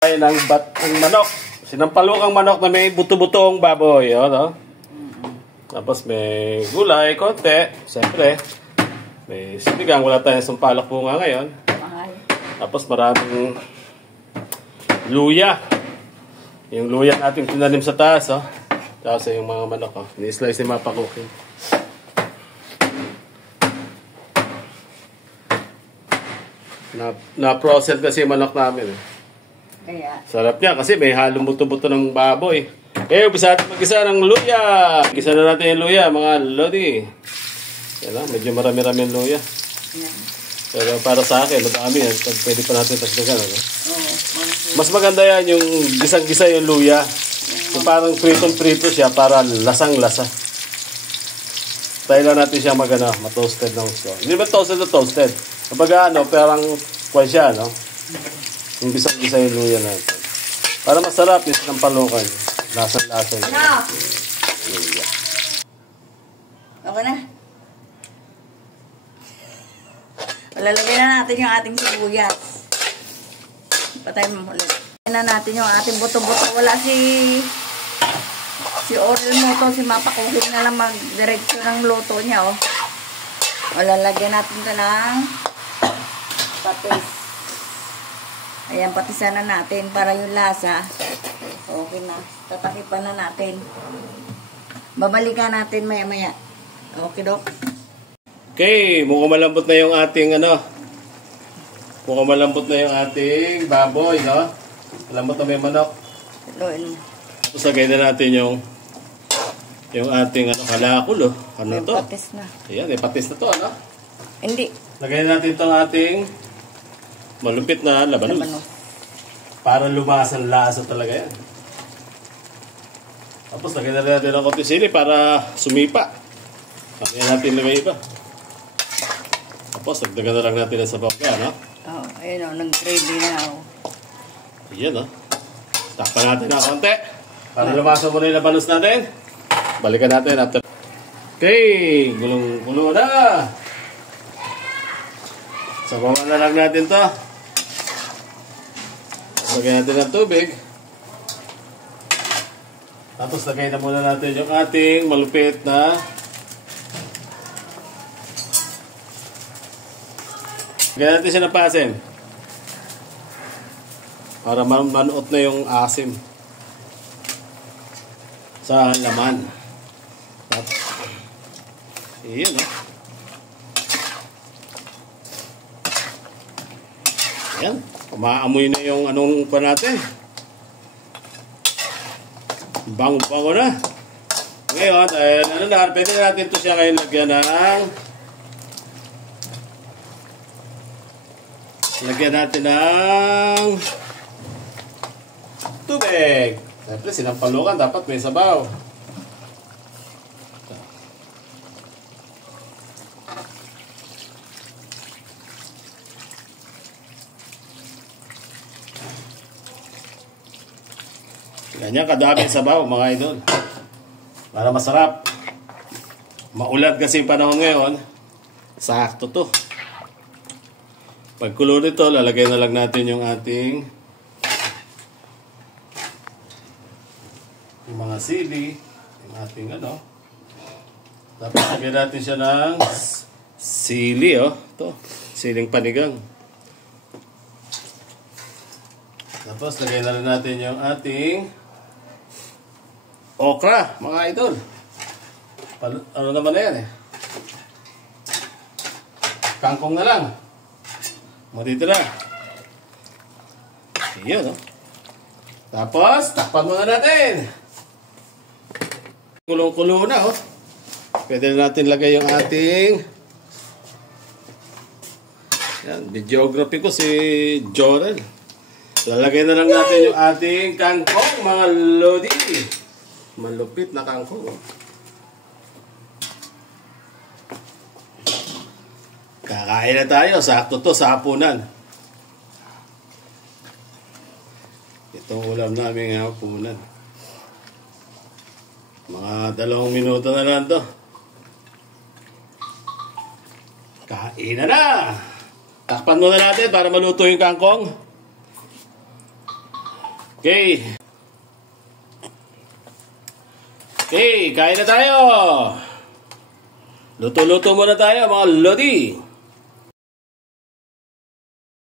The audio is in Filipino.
Ay, ng manok. Sinampalukang manok na may buto-butong baboy. O, no? Tapos may gulay, konti. Siyempre, may sinigang. Wala tayong sampalok po nga ngayon. Tapos maraming luya. Yung luya natin tinanim sa taas. Oh. Tapos yung mga manok. Oh. Ni-slice yung mga pakukin. Na-process kasi yung manok namin. Kaya. Sarap niya kasi may halong buto-buto ng baboy. Umpisa natin mag-isa ng luya. Gisa na natin yung luya, mga lodi. Yan lang, medyo marami-rami yung luya. Yan. Pero para sa akin, madami yan. Pwede pa natin tasdagan. Ano? Oo. Mas maganda yan yung gisang-gisa yung luya. Yung parang pritong-prito siya para lasang-lasa. Tayo lang natin siya matoasted ng gusto. Hindi ba toasted na toasted? Kapag parang kwan siya, no? Yung gisang-gisa yung luya natin. Para masarap yung sinampalukan. Lasang-lasa yun. Ano? Okay na. Lalagyan na natin yung ating sibuyas. Patay mo ulit. Lalagyan na natin yung ating buto-buto. Wala si Orel mo to. Si Mapakuhin na lang mag-diretso ng luto niya. Oh. Lalagyan natin ito ng patis. Ayan, patisan na natin para yung lasa. Okay na. Tatakipan na natin. Babalikan natin maya-maya. Okay, Dok? Okay, mukhang malambot na yung ating mukhang malambot na yung ating baboy, no? Malambot na may manok. Haluin mo. Tapos lagay na natin yung ating kalakul, oh. Ano may to? patis na. Ayan, may patis na to, ano? Hindi. Lagay na natin itong ating malupit na labanos. Para lumasan lasa talaga yan. Tapos lagay na natin ng konti sili para sumipa. Lagyan natin na may iba. Tapos nagdagan na lang natin ang sabaw niya, no? Oo, ayun o, nag-gravy na o. Ayan, no? Takpan natin ng konti. Para lumasan muna yung labanos natin. Balikan natin after. Okay, gulong-gulo na. Sabawan na lang natin to. Lagyan natin ng tubig. Tapos lagay na muna natin yung ating malupit na lagyan natin siya ng pasim. Para manuot na yung asim sa laman. Iyan, no? Ayan. Umaamoy na yung anong pa natin. Bango-bango na. Ngayon, pwede natin ito siya ngayon lagyan natin ng tubig. Siyempre, sinampalukan. Dapat may sabaw. Ganyan kadami sabaw, mga idol. Para masarap. Maulan kasi yung panahon ngayon. Sakto to. Pagkulo nito, lalagay na lang natin yung ating yung mga sili, yung ating Tapos lagyan natin siya ng sili, oh. Ito, siling panigang. Tapos lagay na rin natin yung ating okra, mga idol. Ano naman na yan, eh? Kangkong na lang. Dito na. Iyon, no? Tapos, takpan muna natin. Kulong-kulo na, oh. Pwede na natin lagay yung ating yan, videography ko si Jorel. Lalagay na lang natin yung ating kangkong, mga lodi. Malupit na kangkong, oh. Kakain na tayo. Sakto to sa hapunan. Itong ulam namin hapunan. Mga 2 minuto na lang to. Kain na! Takpan muna natin para maluto yung kangkong. Okay. Okay, kain na tayo. Luto-luto muna tayo mga lodi.